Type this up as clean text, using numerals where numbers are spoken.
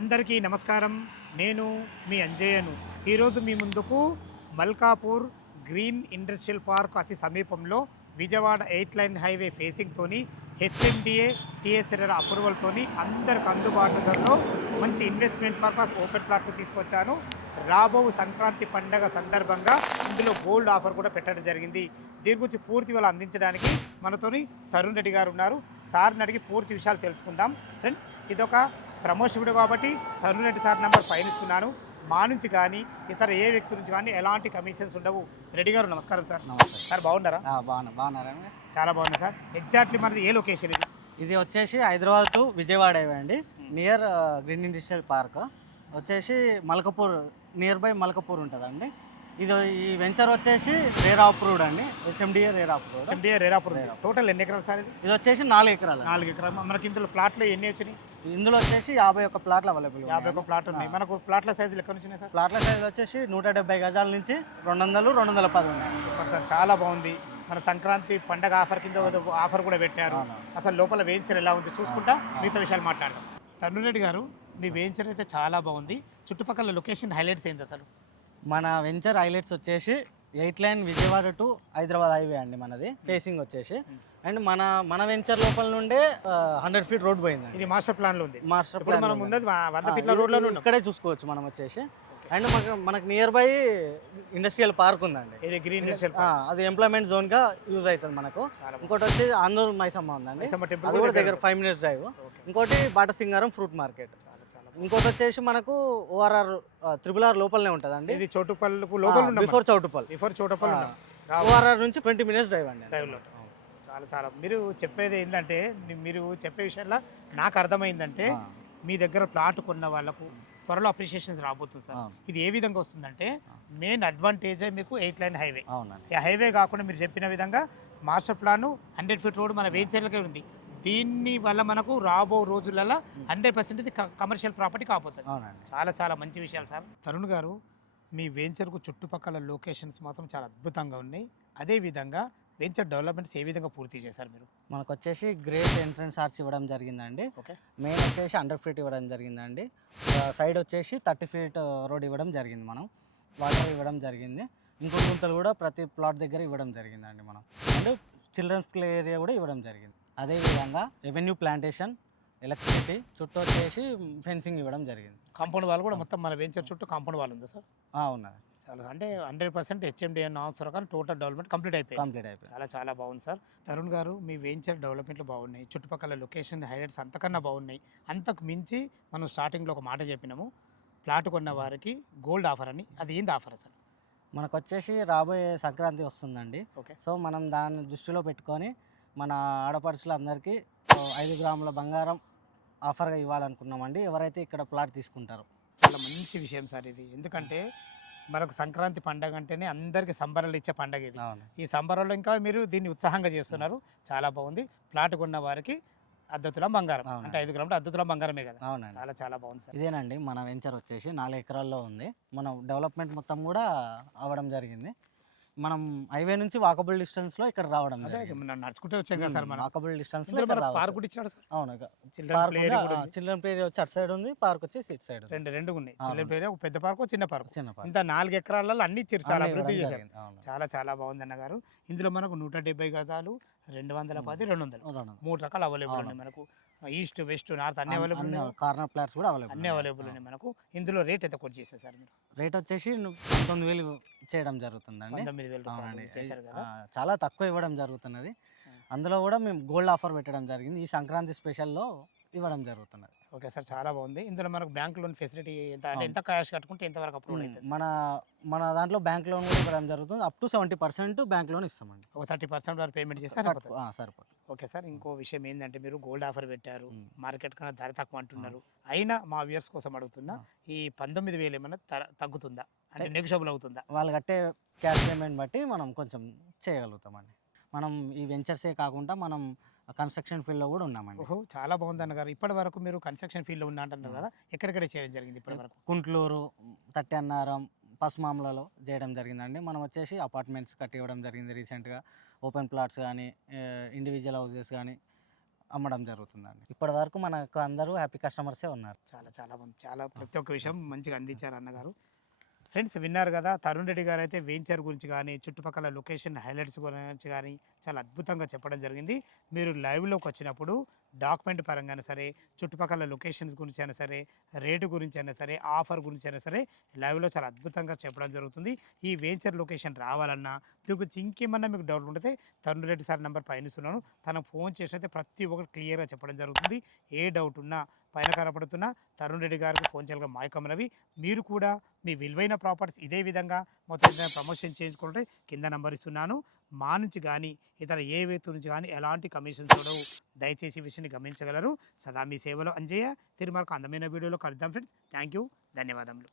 అందరికీ నమస్కారం. నేను మీ అంజయ్యను. ఈరోజు మీ ముందుకు మల్కాపూర్ గ్రీన్ ఇండస్ట్రియల్ పార్క్ అతి సమీపంలో విజయవాడ 8 లైన్ హైవే ఫేసింగ్తోని హెచ్ఎండిఏ టీఎస్ఆర్ అప్రూవల్తోని అందరికి అందుబాటు ధరలో మంచి ఇన్వెస్ట్మెంట్ పర్పస్ ఓపెన్ ప్లాట్కు తీసుకొచ్చాను. రాబో సంక్రాంతి పండగ సందర్భంగా ఇందులో గోల్డ్ ఆఫర్ కూడా పెట్టడం జరిగింది. దీని గురించి పూర్తి వివరాలు అందించడానికి మనతోని తరుణ్ రెడ్డి గారు ఉన్నారు. సార్ని అడిగి పూర్తి విషయాలు తెలుసుకుందాం. ఫ్రెండ్స్, ఇదొక ప్రమోషన్ వీడియో కాబట్టి తరుణ్ రెడ్డి సార్ నెంబర్ పైన ఇస్తున్నాను. మా నుంచి కానీ ఇతర ఏ వ్యక్తి నుంచి కానీ ఎలాంటి కమిషన్స్ ఉండవు. రెడ్డి గారు నమస్కారం సార్. నమస్తే సార్ బాగున్నారా? బాగున్నారా? చాలా బాగుంది సార్. ఎగ్జాక్ట్లీ మనది ఏ లొకేషన్ ఇది? ఇది వచ్చేసి హైదరాబాద్ టు విజయవాడ హైవే అండి. నియర్ గ్రీన్ ఇండస్ట్రియల్ పార్క్ వచ్చేసి మల్కపూర్, నియర్ బై మల్కపూర్ ఉంటుందండి. ఇది ఈ వెంచర్ వచ్చేసి రేరా అప్రూవ్డ్ అండి. HMDA RERA approved. హెచ్ఎండిఏ రేరాపూర్. టోటల్ ఎన్ని ఎకరాలు సార్ ఇది? ఇది వచ్చేసి 4 ఎకరాలు. 4 ఎకరాలు. మనకి ఇందులో ప్లాట్లు ఎన్ని వచ్చినాయి? ఇందులో వచ్చేసి 51 ప్లాట్లు అవైలబుల్. 51 ప్లాట్లు ఉన్నాయి. మనకు ప్లాట్ల సైజులు ఎక్కడ నుంచి ఉన్నాయి సార్? ప్లాట్ల సైజులు వచ్చేసి 170 గజాల నుంచి 200, 210 ఉన్నాయి. సార్ చాలా బాగుంది. మన సంక్రాంతి పండగ ఆఫర్ కింద ఆఫర్ కూడా పెట్టారు. అసలు లోపల వేయించర్ ఎలా ఉంది చూసుకుంటా మిగతా విషయాలు మాట్లాడదాం. తరుణ్ రెడ్డి గారు, మీ వేయించర్ అయితే చాలా బాగుంది. చుట్టుపక్కల లొకేషన్ హైలైట్స్ ఏంటి అసలు? మన వెంచర్ హైలైట్స్ వచ్చేసి 8 line Vijayawada to Hyderabad highway అండి మనది. ఫేసింగ్ వచ్చేసి అండ్ మన వెంచర్ లోపల నుండే 100 ఫీట్ రోడ్ పోయింది. ఇది మాస్టర్ ప్లాన్ లో ఉంది. మాస్టర్ ఇప్పుడు మనం ఉన్నది 100 ఫీట్ల రోడ్ లో ఇక్కడే చూసుకోవచ్చు మనం వచ్చేసి. అండ్ మనకు నియర్ బై ఇండస్ట్రియల్ పార్క్ ఉందండి. ఇది గ్రీన్ ఇండస్ట్రియల్ అది ఎంప్లాయ్మెంట్ జోన్ గా యూజ్ అవుతుంది మనకు. ఇంకోటి వచ్చి ఆందూర్ మైసమ్మ ఉందండి, అది కూడా దగ్గర 5 మినిట్స్ డ్రైవ్. ఇంకోటి బాట సింగారం ఫ్రూట్ మార్కెట్. ఇంకోటి వచ్చేసి మనకు ఓఆర్ఆర్ RRR లోపలనే ఉంటుందండి. ఇది చోటుపల్లికు లోపల బిఫోర్ చౌటుపల్. ఓఆర్ఆర్ నుంచి 20 మినిట్స్ డ్రైవ్ అండి. చాలా చాలా మీరు చెప్పేది ఏంటంటే, మీరు చెప్పే విషయంలో నాకు అర్థమైందంటే, మీ దగ్గర ప్లాట్ కొన్న వాళ్ళకు త్వరలో అప్రిషియేషన్స్ రాబోతుంది సార్. ఇది ఏ విధంగా వస్తుందంటే, మెయిన్ అడ్వాంటేజే మీకు 8 లైన్ హైవే. ఈ హైవే కాకుండా మీరు చెప్పిన విధంగా మాస్టర్ ప్లాన్ 100 ఫీట్ రోడ్ మన వేంచర్లకే ఉంది. దీన్ని వల్ల మనకు రాబో రోజులలో 100% ఇది కమర్షియల్ ప్రాపర్టీ కాబోతుంది. చాలా చాలా మంచి విషయాలు సార్. తరుణ్ గారు, మీ వెంచర్కు చుట్టుపక్కల లొకేషన్స్ మాత్రం చాలా అద్భుతంగా ఉన్నాయి. అదేవిధంగా వెంచర్ డెవలప్మెంట్స్ ఏ విధంగా పూర్తి చేశారు మీరు? మనకు వచ్చేసి గ్రేట్ ఎంట్రన్స్ ఆర్చ్ ఇవ్వడం జరిగిందండి. మెయిన్ వచ్చేసి 100 ఫీట్ ఇవ్వడం జరిగిందండి. సైడ్ వచ్చేసి 30 ఫీట్ రోడ్ ఇవ్వడం జరిగింది. మనం వాటర్ ఇవ్వడం జరిగింది. ఇంకో గుంతలు కూడా ప్రతి ప్లాట్ దగ్గర ఇవ్వడం జరిగిందండి మనం. అండ్ చిల్డ్రన్స్ ప్లే ఏరియా కూడా ఇవ్వడం జరిగింది. అదేవిధంగా రెవెన్యూ ప్లాంటేషన్, ఎలక్ట్రిసిటీ, చుట్టూ వచ్చేసి ఫెన్సింగ్ ఇవ్వడం జరిగింది. కాంపౌండ్ వాల్ కూడా మొత్తం మన వెంచర్ చుట్టూ కాంపౌండ్ వాల్ ఉందా సార్? ఉన్నది. చాలా అంటే 100% హెచ్ఎండిఏ నామ్స్ ప్రకారం టోటల్ డెవలప్మెంట్ కంప్లీట్ అయిపోయింది. చాలా చాలా బాగుంది సార్. తరుణ్ గారు, మీ వెంచర్ డెవలప్మెంట్లు బాగున్నాయి. చుట్టుపక్కల లొకేషన్ హైలైట్స్ అంతకన్నా బాగున్నాయి. అంతకు మించి మనం స్టార్టింగ్లో ఒక మాట చెప్పినాము, ప్లాట్ కొన్న వారికి గోల్డ్ ఆఫర్ అని. అది ఏంది ఆఫర్ అసలు? మనకు వచ్చేసి రాబోయే సంక్రాంతి వస్తుందండి. సో మనం దాన్ని దృష్టిలో పెట్టుకొని మన ఆడపడుచులు అందరికీ 5 గ్రాముల బంగారం ఆఫర్గా ఇవ్వాలనుకున్నామండి, ఎవరైతే ఇక్కడ ప్లాట్ తీసుకుంటారో. చాలా మంచి విషయం సార్ ఇది. ఎందుకంటే మనకు సంక్రాంతి పండగ అంటేనే అందరికీ సంబరాలు ఇచ్చే పండగ ఇది. ఈ సంబరాల్లో ఇంకా మీరు దీన్ని ఉత్సాహంగా చేస్తున్నారు. చాలా బాగుంది. ప్లాట్ కొన్న వారికి అద్దతులం బంగారం, అంటే 5 గ్రాములు అద్దతులం బంగారమే కదా. అవునండి, చాలా చాలా బాగుంది సార్. ఇదేనండి మన వెంచర్ వచ్చేసి 4 ఎకరాల్లో ఉంది. మనం డెవలప్మెంట్ మొత్తం కూడా అవ్వడం జరిగింది. మనం హైవే నుంచి వాకబుల్ డిస్టెన్స్ లో ఇక్కడ రావడం, నడుచుకుంటే వచ్చాం కదా సార్. మనం వాకబుల్ డిస్టెన్స్ లో పార్క్ కూడా ఇచ్చాడు సార్. అవును, చిల్డ్రన్ ప్లే వచ్చి అటు సైడ్ ఉంది, పార్క్ వచ్చి ఇటు సైడ్. రెండు ఉన్నాయి. చిల్డ్రన్ ప్లే, పెద్ద పార్క్, చిన్న పార్క్. ఇంత 4 ఎకరాలలో అన్ని ఇచ్చారు. చాలా అభివృద్ధి చేశారు. చాలా చాలా బాగుంది అన్న గారు. ఇందులో మనకు 170 గజాలు, 210, 200 3 రకాలు అవైలబుల్ ఉన్నాయి మనకు. ఈస్ట్, వెస్ట్, నార్త్ అన్ని అవైలబుల్ ఉన్నాయి. కార్నర్ ప్లాట్స్ కూడా అవైలబుల్, అన్ని అవైలబుల్ ఉన్నాయి మనకు. ఇందులో రేట్ ఎంత కొట్టి చేశారు సార్ మీరు? రేట్ వచ్చేసి 19,000 చేయడం జరుగుతుందండి. 19,000 చేశారు కదా. చాలా తక్కువ ఇవ్వడం జరుగుతున్నది. అందులో కూడా మేము గోల్డ్ ఆఫర్ పెట్టడం జరిగింది. ఈ సంక్రాంతి స్పెషల్లో ఇవ్వడం జరుగుతున్నది. ఓకే సార్, చాలా బాగుంది. ఇందులో మనకు బ్యాంక్ లోన్ ఫెసిలిటీ ఎంత, అంటే ఎంత క్యాష్ కట్టుకుంటే ఎంతవరకు అప్రూవల్ అవుతుంది? మన దాంట్లో బ్యాంక్ లోన్ కూడా ఇవ్వడం జరుగుతుంది. అప్ టు 70% బ్యాంక్ లోన్ ఇస్తామండి. ఒక 30% వరకు పేమెంట్ చేస్తే సరిపోతుంది. ఓకే సార్, ఇంకో విషయం ఏంటంటే, మీరు గోల్డ్ ఆఫర్ పెట్టారు, మార్కెట్ కన్నా ధర తక్కువ అంటున్నారు. అయినా మా వ్యూయర్స్ కోసం అడుగుతున్నా, ఈ 19,000 ఏమైనా తగ్గుతుందా, అంటే నెగోషియబుల్ అవుతుందా? వాళ్ళు కట్టే క్యాష్ పేమెంట్ బట్టి మనం కొంచెం చేయగలుగుతామండి. మనం ఈ వెంచర్సే కాకుండా మనం కన్స్ట్రక్షన్ ఫీల్డ్లో కూడా ఉన్నామండి. ఓహో, చాలా బాగుంది అన్నగారు. ఇప్పటి వరకు మీరు కన్స్ట్రక్షన్ ఫీల్డ్లో ఉన్నా అంటున్నారు కదా, ఎక్కడెక్కడ చేయడం జరిగింది ఇప్పటి వరకు? కుంట్లూరు, తట్టన్నారం, పసుమామలలో చేయడం జరిగిందండి. మనం వచ్చేసి అపార్ట్మెంట్స్ కట్టి ఇవ్వడం జరిగింది రీసెంట్గా. ఓపెన్ ప్లాట్స్ కానీ, ఇండివిజువల్ హౌసెస్ కానీ అమ్మడం జరుగుతుందండి. ఇప్పటి వరకు మనకు అందరూ హ్యాపీ కస్టమర్సే ఉన్నారు. చాలా చాలా మంది చాలా ప్రతి ఒక్క విషయం మంచిగా అందించారు అన్నగారు. ఫ్రెండ్స్ విన్నారు కదా, తరుణ్ రెడ్డి గారు అయితే వెంచర్ గురించి కానీ చుట్టుపక్కల లొకేషన్ హైలైట్స్ గురించి కానీ చాలా అద్భుతంగా చెప్పడం జరిగింది. మీరు లైవ్లోకి వచ్చినప్పుడు డాక్యుమెంట్ పరంగా సరే, చుట్టుపక్కల లొకేషన్స్ గురించి అయినా సరే, రేటు గురించి అయినా సరే, ఆఫర్ గురించి అయినా సరే లైవ్లో చాలా అద్భుతంగా చెప్పడం జరుగుతుంది. ఈ వెంచర్ లొకేషన్ రావాలన్నా దీని గురించి ఇంకేమన్నా మీకు డౌట్ ఉంటే తరుణ్ రెడ్డి సార్ నెంబర్ పైన ఇస్తున్నాను, తనకు ఫోన్ చేసినైతే ప్రతి ఒక్కటి క్లియర్గా చెప్పడం జరుగుతుంది. ఏ డౌట్ ఉన్నా పైన కనపడుతున్న తరుణ్ రెడ్డి గారికి ఫోన్ చేయాలిగా మాయకమనవి. మీరు కూడా మీ విలువైన ప్రాపర్టీస్ ఇదే విధంగా మొత్తం ప్రమోషన్ చేయించుకుంటే కింద నంబర్ ఇస్తున్నాను. మా నుంచి కానీ ఇతర ఏ వ్యక్తి నుంచి కానీ ఎలాంటి కమిషన్స్ ఉండవు. దయచేసి ఈ విషయాన్ని గమనించగలరు. సదా మీ సేవలో అంజయ్య. తిరిగి మరొక అందమైన వీడియోలో కలుద్దాం ఫ్రెండ్స్. థ్యాంక్ యూ, ధన్యవాదములు.